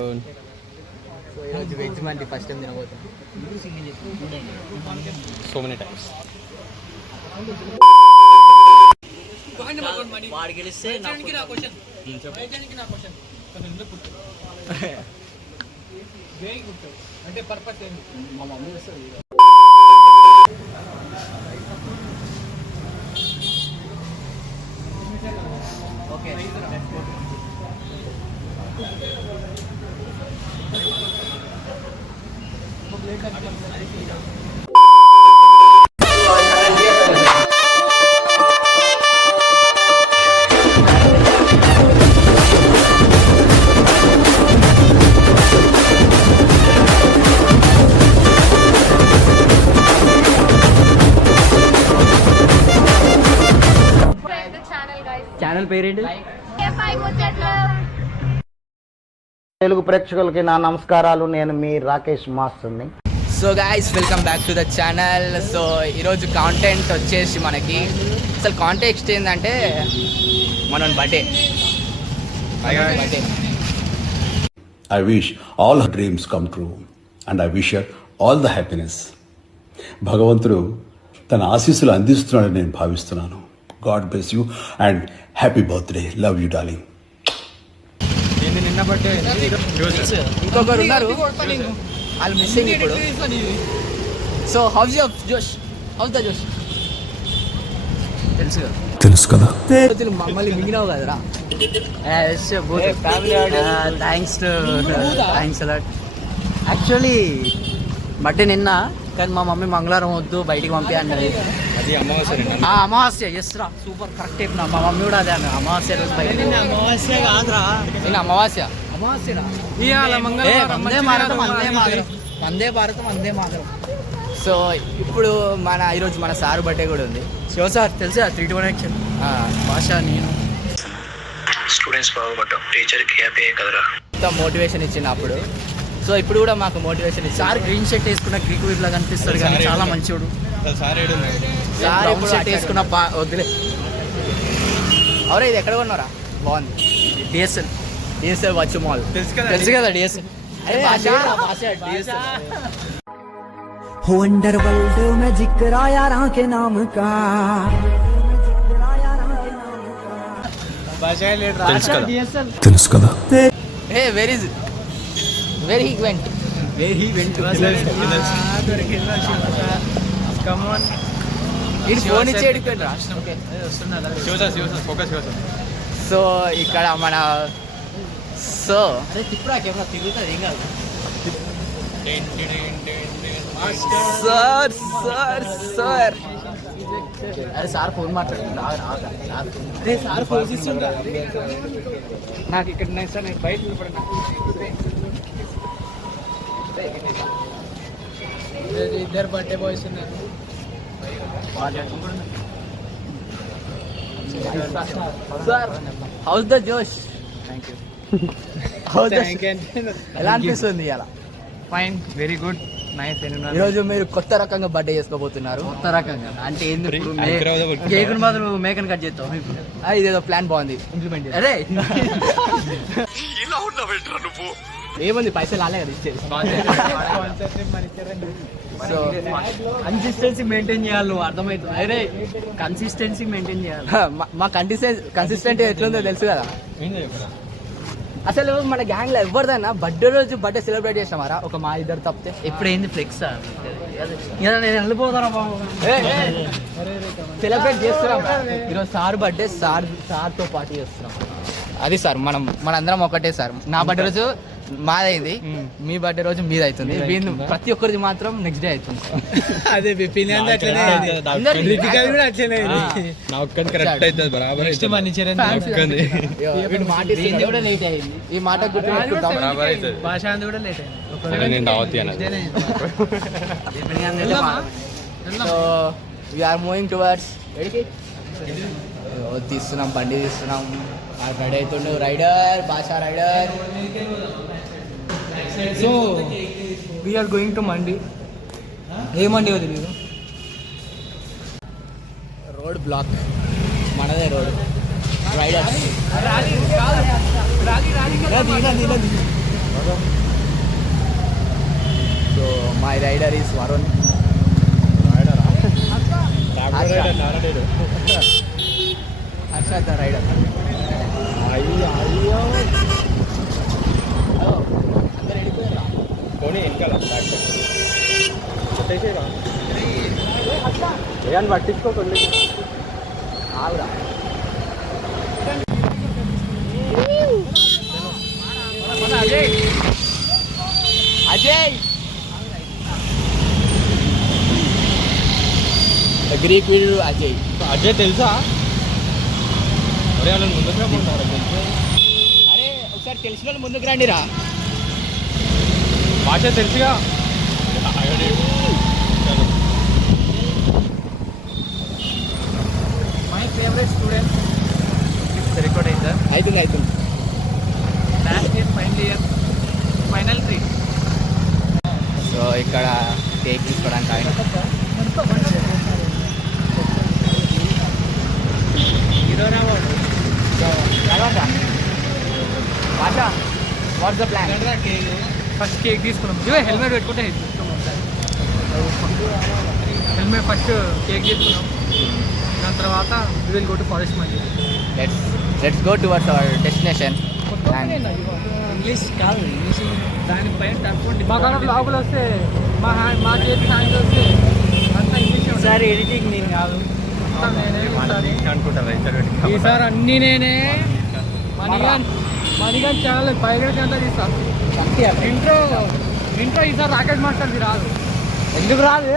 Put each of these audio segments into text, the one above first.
ఈరోజు veg mandi first time తినబోతాం. So many times. వాడు గెలిస్తే అంటే పర్పస్ ఏంటి? మా మమ్మీ వస్తుంది. ఓకే ఛానల్ పేరేంటి? తెలుగు ప్రేక్షకులకి నా నమస్కారాలు. నేను మీ రాకేష్ మాస్టర్ని. So guys, welcome back to the channel. So ఈరోజు కాంటెంట్ వచ్చేసి మనకి అసలు కాంటెక్స్ట్ ఏంటంటే మన birthday. I wish all her dreams come true and I wish her all the happiness. భగవంతుడు తన ఆశీస్సులు అందిస్తున్నాడని నేను భావిస్తున్నాను. God bless you and happy birthday. Love you darling. నిన్న బర్త్డే ఇంకొకరు ఉన్నారు, వాళ్ళు మిస్సింగ్ ఇప్పుడు. సో హౌస్ యువర్ జోష్? హౌస్ ద జోష్? తెలుసు కదా మమ్మల్ని మింగినావు కదరా. Thanks a lot. యాక్చువల్లీ బర్త్డే నిన్న, కానీ మా మమ్మీ మంగళవారం వద్దు బయటికి పంపి అన్నది. అది అమావాస్య. అమావాస్య ఎస్రా, సూపర్ కరెక్ట్ చెప్పిన. మా మమ్మీ కూడా అదే అన్న, అమావాస్య రోజు బయట. అమావాస్య కాదురా, నేను అమావాస్య వందే భారతం వందే మాతరం. సో ఇప్పుడు ఈరోజు మన సార్ బర్త్డే కూడా ఉంది. శివ సార్ తెలుసా? 3-1 యాక్షన్ భాష. నేను స్టూడెంట్స్ బాగుపడ్డాం, టీచర్కి హ్యాపీ కదరా. మోటివేషన్ ఇచ్చింది అప్పుడు. సో ఇప్పుడు కూడా మాకు మోటివేషన్ ఇచ్చి. సార్ గ్రీన్ షర్ట్ వేసుకున్న గ్రీక్ వీప్ లాగా కనిపిస్తాడు, కానీ చాలా మంచివాడు. సార్ ఇప్పుడు షర్ట్ వేసుకున్న వద్దులే. అవురా, ఇది ఎక్కడ కొన్నారా? బాగుంది. DSL watch mall. తెలుసు కదా డిఎస్ఎల్. हो अंडरवर्ल्ड में जिक्र यारा के नाम का. తెలుసు కదా. Hey where is where he went ఇది ఫోన్ ఇచ్చి ఎడిపోయినరా? సో ఇక్కడ మన తిప్పుడా కెమెరా తిరుగుతుంది, ఏం కాదు. సార్ అరే సార్ ఫోన్ మాట్లాడుతుంది. సార్ ఫోన్ ఇస్తుంటా నాకు ఇక్కడ. సార్ నేను బయట ఇద్దరు బర్త్డే బాయ్స్ ఉన్నారు. సార్ హౌస్ ద జోష్? ఎలా అనిపిస్తుంది ఇలా? Fine, very good, nice. ఈరోజు మీరు కొత్త రకంగా బర్త్డే చేసుకోబోతున్నారు. కొత్త రకంగా అంటే ఏంది? కేకుని మాత్రం మేకని కట్ చేస్తాం. ఇదేదో ప్లాన్ బాగుంది, ఇంప్లిమెంట్. అరే ఏముంది, పైసలు రాలే కదా ఇచ్చేది. సో కన్సిస్టెన్సీ మెయింటైన్ చేయాలి, నువ్వు అర్థమవుతుంది. అరే కన్సిస్టెన్సీ మెయింటైన్ చేయాలి. మా కన్సిస్టెంట్ ఎట్లుందో తెలుసు కదా. అసలు మన గ్యాంగ్ లో ఎవరిదైనా బర్త్డే రోజు బర్త్డే సెలబ్రేట్ చేసినామారా? ఒక మా ఇద్దరు తప్పితే. ఇప్పుడు ఏంది ఫ్లెక్స్? నేను వెళ్ళిపోతారా బాబు? సెలబ్రేట్ చేస్తున్నాం ఈరోజు. సార్ బర్త్డే, సార్తో పార్టీ చేస్తున్నాం. అది సార్, మనందరం ఒకటే సార్. నా బర్త్డే రోజు మాదైంది, మీ బర్త్డే రోజు మీది అవుతుంది. ప్రతి ఒక్కరిది మాత్రం నెక్స్ట్ డే అవుతుంది. అదే కూడా లేట్ అయింది. ఈ మాట గుర్తుపెట్టుకుంటాం. భాషాంతి కూడా లేట్ అయింది. సో వీఆర్ మూవింగ్ టువర్డ్స్ తీస్తున్నాం, బండి తీస్తున్నాం. రెడీ అవుతుండు rider, Basha rider. So we are going to mandi. ఏ మండి వదిలి మీరు? రోడ్ బ్లాక్, మనదే road. Riders rider is Varun. Harshad the rider. అందరు వెళ్ళిపోయారా? పోనీ వెనకాల ఏమని పట్టించుకోకండి. ఆవురా. అజయ్ గ్రీక్ వీడు అజయ్. అజయ్ తెలుసా? అరే వాళ్ళని ముందుకు రమ్మంటారు. అరే ఒకసారి తెలిసిన వాళ్ళు ముందుకు రండిరా. భాష తెలుసుగా. My favourite student. రికార్డ్ అయిందా? అవుతుంది. Last year final year final 3. So ఇక్కడ కేక్ తీసుకోవడానికి ఆయన what's the plan? First cake తీసుకున్నాం. ఇవే హెల్మెట్ పెట్టుకుంటే హెల్మెట్ ఫస్ట్ కేక్ తీసుకున్నాం. దాని తర్వాత will go to forest mandi. Let's go towards our destination. English కాదు, ఇంగ్లీష్ దానిపైన మా కాడ బ్లాగులు వస్తే మా చేతి హ్యాండ్ వస్తే అంతా ఇంగ్లీష్. సార్ ఎడిటింగ్ నేను కాదు, అనుకుంటారా ఈసారి అన్నీ నేనే. మనీగాన్ ఛానల్ పైలట్ అంతా తీస్తాను. ఇంట్రో ఈసారి రాకెట్ మాస్టర్ది రాదు. ఎందుకు రాదు?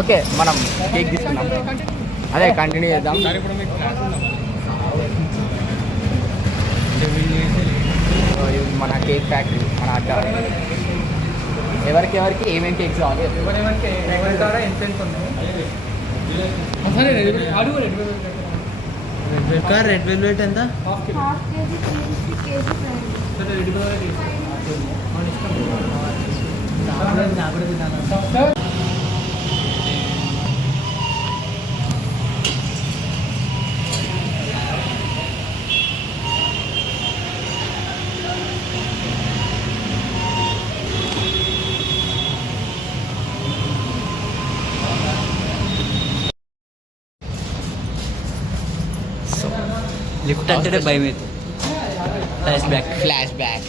ఓకే మనం కేక్ తీసుకున్నాం. అదే కంటిన్యూ చేద్దాం. ఇప్పుడు మీకు క్లాస్ ఉందా? ఇది మన కేక్ ఫ్యాక్టరీ, మన అడ్డ. ఎవరికి ఏమేమి కేక్స్ కావాలి? ఎవరి ద్వారా ఎంత ఉన్నాయి? సరే అడుగు. రెడ్ వెల్వెట్ ఎంత? హాఫ్ కేజీ కేజీ సరే రెడ్ వెల్వెట్ లిఫ్ట్ అంటే భయం అవుతుంది. Flash back.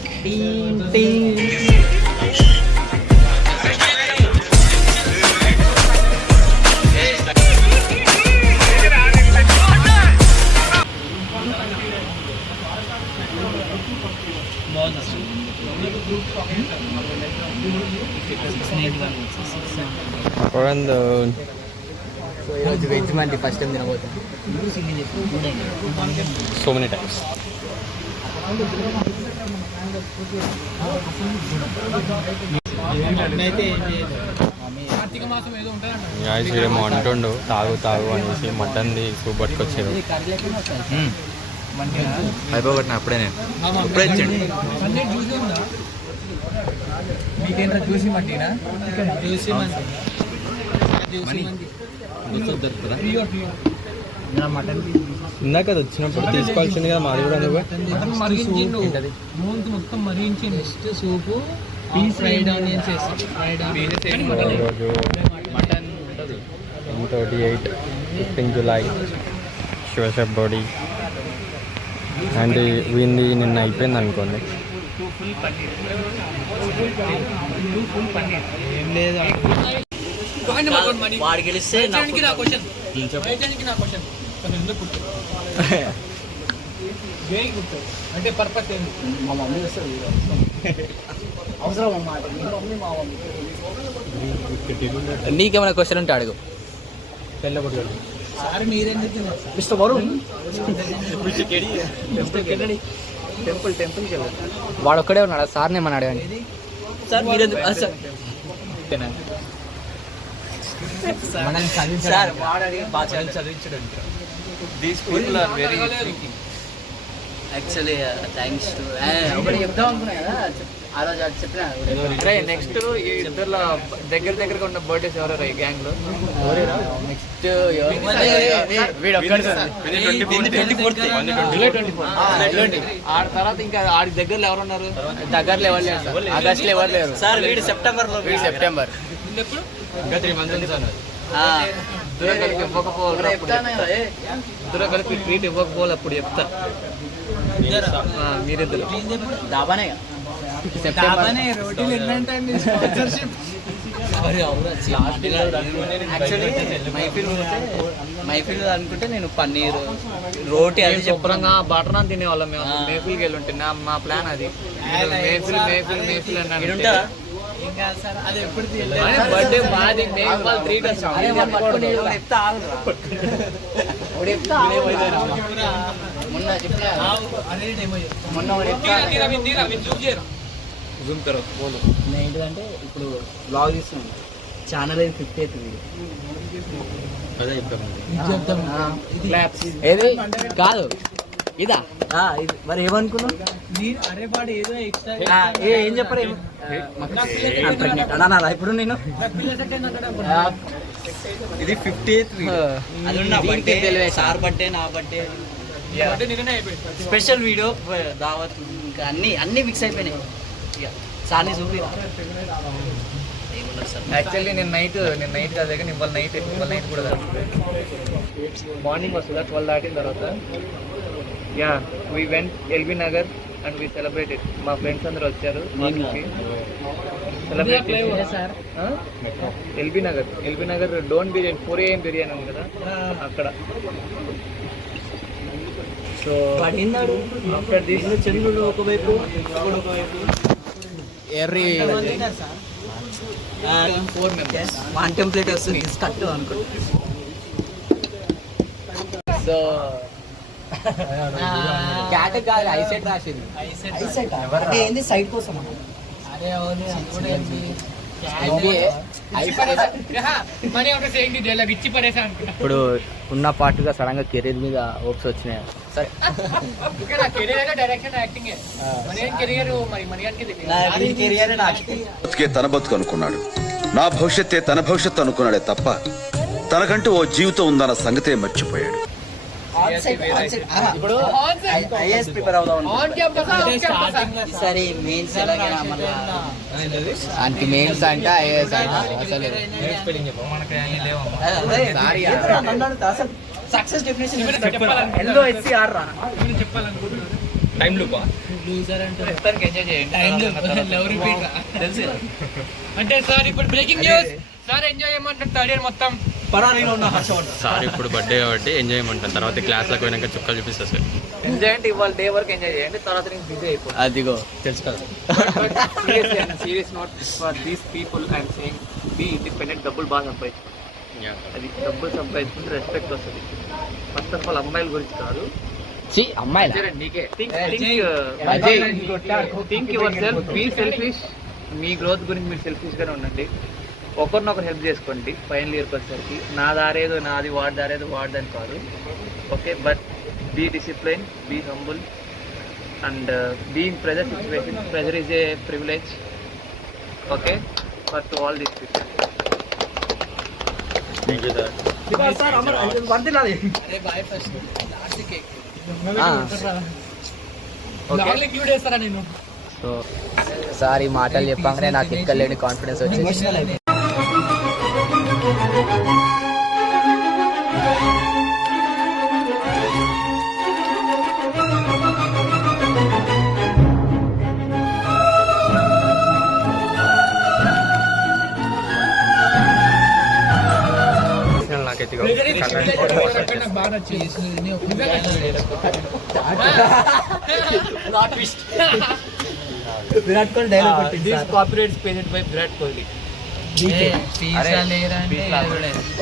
సో ఈరోజు వెజ్ మంది ఫస్ట్ టైం తినబోతుంది. So many times. ఇదేమో అంటుండు తాగు అనేసి మటన్ది సూప్ పట్టుకొచ్చారు. అయిపోగొట్టిన అప్పుడే నేను ఇప్పుడే ఇచ్చాడు. మీకేంటో చూసి మంటినా? ఇందాక అది వచ్చినప్పుడు తీసుకోవాల్సింది కదా మాది కూడా. మొత్తం మరిగించింది. నెక్స్ట్ సూపు ఫ్రైడ్ ఆనియన్స్ ఈరోజు 38 15 జూలై శివశబ్ బాడీ అండ్ వీంది నిన్న అయిపోయింది అనుకోండి. ఏం లేదు. వాడు గెలిస్తే నా క్వశ్చన్ అంటే పర్పస్ ఏంది? మా మమ్మీ వస్తుంది అవసరం అన్నమాట. మీ మమ్మీ మా మమ్మీ. నీకేమైనా క్వశ్చన్ ఉంటే అడుగు. సార్ మీరేం చెప్తున్నారు? మిస్టర్ వరుణ్ టెంపుల్ వాడు ఒక్కడే ఉన్నాడు. సార్ని ఏమన్నా అడగండి. సార్ మీరెందుకు సార్ వాడు అడిగి బాగా చదివించడానికి. These people are very actually thanks to ఒకటి చెప్దాం అనుకున్నా కదా ఆ రోజు అది చెప్పినా అరే నెక్స్ట్ ఈ ఇద్దరు దగ్గరగా ఉన్న బర్త్డేస్ ఎవరు ఈ గ్యాంగ్ లో నెక్స్ట్ వీడు ఒక్కడి ఆ తర్వాత ఇంకా ఆడి దగ్గరలో ఎవరు ఉన్నారు దగ్గరలో ఎవరు లేరు ఆగస్ట్ లో ఎవరు లేరు సార్ వీడు సెప్టెంబర్ ఇంకా 3 months ఉంది సార్ దురగలికి దురగలికి ట్రీట్ ఇవ్వకపోవాలి అప్పుడు చెప్తా మీరిద్దరు దాబానే యాక్చువల్లీ మైఫిల్ అనుకుంటే నేను పన్నీర్ రోటీ అది శుభ్రంగా బటర్ నాన్ తినేవాళ్ళం మేము మేఫిల్కి వెళ్ళి ఉంటే మా ప్లాన్ అది మేఫిల్ అన్నా బర్త్డే మాది ట్రీట్ ఏంటంటే ఇప్పుడు బ్లాగ్ తీస్తున్నాను ఛానల్ అయితే 50th వీడియో అదే ఏది కాదు ఇదా ఇది మరి ఏమనుకున్నావు ఏం చెప్పరు ఇప్పుడు నేను ఇది 50th అది నా బర్త్డే సార్ బర్త్డే నా బర్త్డే స్పెషల్ వీడియో దావత్ ఇంకా అన్ని మిక్స్ అయిపోయినాయి ఇక సార్ని చూపి యాక్చువల్లీ నేను నైట్ కాదు కానీ ఇవాళ నైట్ కూడా మార్నింగ్ వస్తుందా 12 దాటిన తర్వాత yeah we went LB Nagar and we celebrated మా ఫ్రెండ్స్ అందరూ వచ్చారు celebrate LB Nagar don't biryani 4 AM biryani ఉంది కదా అక్కడ సో ఆఫ్టర్ దిస్ చంద్రుడు ఒకవైపు ఎర్రీ 4 members కాంటెంప్లేట్ వస్తుంది కట్టు అనుకో సో క్యాట్ కాదు ఐసెట్ రాసింది అంటే ఏంది సైడ్ కోసం ఇప్పుడు ఉన్న పాటుగా సడన్ గా కెరీర్ మీద హోప్స్ వచ్చినాయి సరే బతుకే తన బతుకు అనుకున్నాడు, నా భవిష్యత్తే తన భవిష్యత్తు అనుకున్నాడే తప్ప తనకంటూ ఓ జీవితం ఉందన్న సంగతే మర్చిపోయాడు. ఇప్పుడు ఐఏఎస్ ప్రిపేర్ అవుదాం ఈసారి మెయిన్స్ ఎలాగైనా అంటే మెయిన్స్ అంటే ఐఏఎస్ అసలు సక్సెస్ డెఫినేషన్ LOSCR రా టైం లూపా తెలుసు అంటే సార్ ఇప్పుడు బ్రేకింగ్ న్యూస్ సార్ ఎంజాయ్ చేయమంటారు థర్డ్ ఇయర్ మొత్తం పరారీలో ఉన్న హర్షవర్ధన్ సార్ ఇప్పుడు బర్త్డే కాబట్టి ఎంజాయ్ చేయమంటాను, తర్వాత క్లాస్లకు పోయినాక చుక్కలు చూపిస్తా సార్. ఎంజాయ్ అంటే ఇవాళ డే వరకు ఎంజాయ్ చేయండి, తర్వాత నేను బిజీ అయిపోతాను. అదిగో తెలుసు కదా. Serious not for these people I'm saying be independent. డబ్బులు బాగా సంపాదించు, అది డబ్బులు సంపాదించుకుంటే రెస్పెక్ట్ వస్తుంది. ఫస్ట్ ఆఫ్ ఆల్ అమ్మాయిల గురించి కాదు, నీకే think yourself, be selfish. మీ గ్రోత్ గురించి మీరు సెల్ఫిష్గానే ఉండండి, ఒకరినొకరు హెల్ప్ చేసుకోండి. ఫైనల్ ఇయర్కి వచ్చేసరికి నా దారేదో నాది, వాడి దారేదో వాడిదని కాదు. Okay, but be discipline, be humble and be in pressure situation. Pressure is a privilege. Okay, for to all these people. So sir ఈ మాటలు చెప్పాకనే నాకు ఎక్కలేని కాన్ఫిడెన్స్ వచ్చింది. Virat Kohli dialogue copyrights paid by Virat Kohli.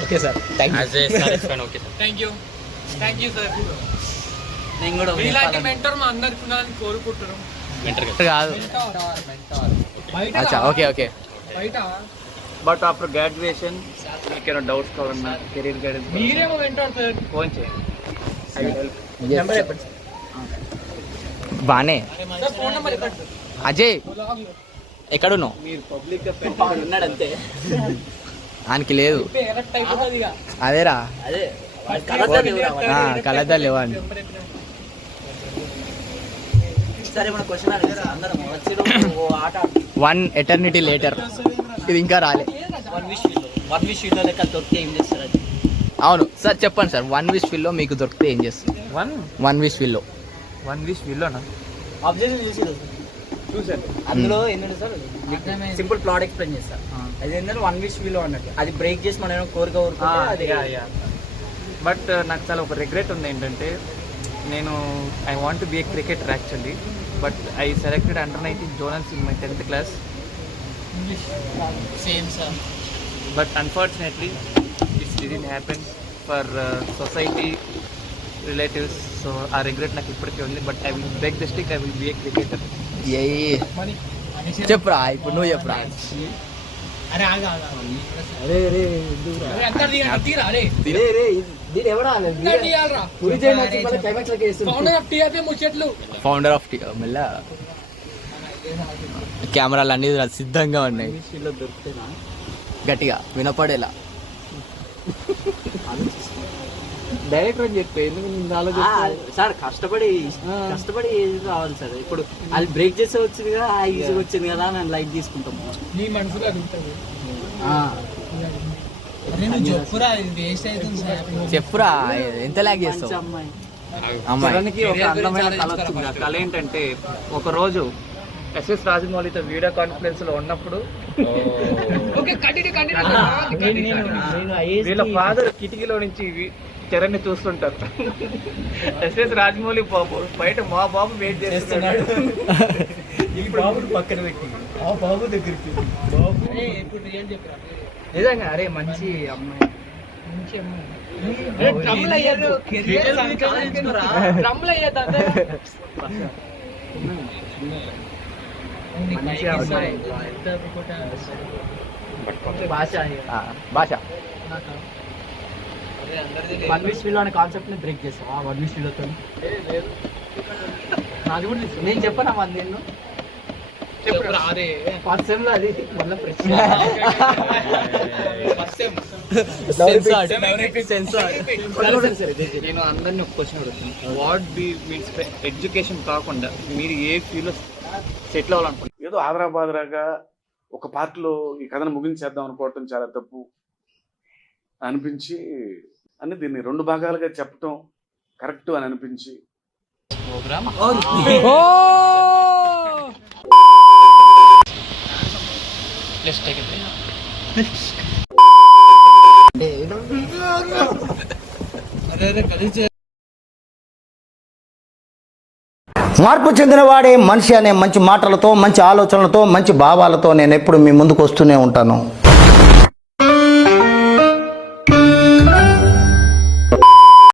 Okay sir, thank thank you sir. నేను కూడా ఇలాంటి mentor మా అందరికి ఉండాలని కోరుకుంటున్నాం. కాదు. Okay okay. But after graduation మీకు ఏమైనా డౌట్స్ కావాలన్నా, కెరీర్ గైడెన్స్ మీరేమో మెంటర్ సార్, ఫోన్ చేయండి. బానే సార్ ఫోన్ నెంబర్ ఇక్కడ అజయ్ ఎక్కడున్నావు? మీరు పబ్లిక్ గా ఉన్నాడు అంతే. ఆయనకి లేదు. ఎలక్ట్ అయిపోతుంది ఇక. అదేరా అదే కలద్దా లేవని. సరే మన క్వశ్చన్ అందరం వచ్చి ఆట 1 eternity later ఇది ఇంకా రాలే. 1 wish వీడియో లెక్క దొరికితే ఏం చేస్తారు? అది అవును సార్ చెప్పండి సార్. 1 wish will లో మీకు దొరికితే ఏం చేస్తారు? 1 wish will లో 1 wish విల్లోనా? అబ్జెక్షన్ చూసాను. అందులో ఏంటంటే సార్ సింపుల్ ప్లాట్ ఎక్స్ప్లెయిన్ చేస్తారు. అది ఏంటంటే 1 wish వీడియో అన్నట్టు అది బ్రేక్ చేసి మనం కోరిక కోరుకుంటే అది బట్ నాకు చాలా ఒక రిగ్రెట్ ఉంది ఏంటంటే నేను I want be A cricketer actually, but I selected under 19 zonals in my 10th class. Same sir. But unfortunately it's didn't happen for society relatives. So ఆ రిగ్రెట్ నాకు ఇప్పటికీ ఉంది. But I will break the stick, I will be A cricketer. చెప్పురా ఇప్పుడు నువ్వు చెప్పురా. అరే ఆగా ఆగా. అరే రే అరే అంతా తీరా అరే. దీని ఎవడా తీయాలరా. ఫౌండర్ ఆఫ్ టీఆర్పీ ముచ్చట్లు. ఫౌండర్ ఆఫ్ మెల్ల కెమెరాలు అన్ని సిద్ధంగా ఉన్నాయి దొరుకుతాయినా గట్టిగా వినపడేలా. డైరెక్టర్ అని చెప్పి సార్ కష్టపడి రావాలి సార్. ఇప్పుడు అది బ్రేక్ చేసే వచ్చింది కదా, ఈజీగా వచ్చింది కదా అని లైట్ తీసుకుంటాం. నీ మనసులో అది ఉంటుంది. అరే నువ్వు చెప్పురా, ఇది వేస్ట్ అవుతుంది సార్. చెప్పురా ఎంత లాగ్ చేస్తావు? అమ్మాయి అమ్మాయి చరణ్కి ఒక అందమైన కళ వచ్చింది. ఆ కళ ఏంటంటే ఒకరోజు ఎస్ఎస్ రాజమౌళితో వీడియో కాన్ఫరెన్స్ లో ఉన్నప్పుడు ఓకే కంటిన్యూ వీళ్ళ ఫాదర్ కిటికీలో నుంచి చరణ్ ని చూస్తుంటారు. ఎస్ఎస్ రాజమౌళి బాబు బయట మా బాబు వెయిట్ చేస్తున్నాడు. ఇప్పుడు బాబు పక్కన పెట్టి ఆ బాబు దగ్గరికి బాబు ఇప్పుడు రియల్ చెప్పరా. నిజంగా అరే మంచి అమ్మాయి. మంచి అమ్మాయి. డ్రమ్లు అయ్యారు. డ్రమ్లు అయ్యేది అంతే. మంచి అమ్మాయి. భాష భాష 1 wish వీడియో అనే కాన్సెప్ట్ ని బ్రేక్ చేస్తాం. 1 wish వీడియోతో నాది కూడా నేను చెప్పనా మన నేను చెప్పురా అరే. ఫస్ట్ సెమ్ లో అది మళ్ళీ ఫ్రెష్ నేను అందరినీ ఒక క్వశ్చన్ అడుగుతాను. వాట్ బి మీన్స్ ఎడ్యుకేషన్ కాకుండా మీరు ఏ ఫీల్డ్ సెటిల్ అవ్వాలనుకుంటున్నారు? ఏదో ఆదరాబాదరాగా ఒక పార్ట్లో ఈ కథను ముగించేద్దాం అనుకోవటం చాలా తప్పు అనిపించి అని దీన్ని 2 భాగాలుగా చెప్పటం కరెక్ట్ అని అనిపించి మార్పు చెందినవాడే మనిషి అనే మంచి మాటలతో, మంచి ఆలోచనలతో, మంచి భావాలతో నేను ఎప్పుడు మీ ముందుకు వస్తూనే ఉంటాను.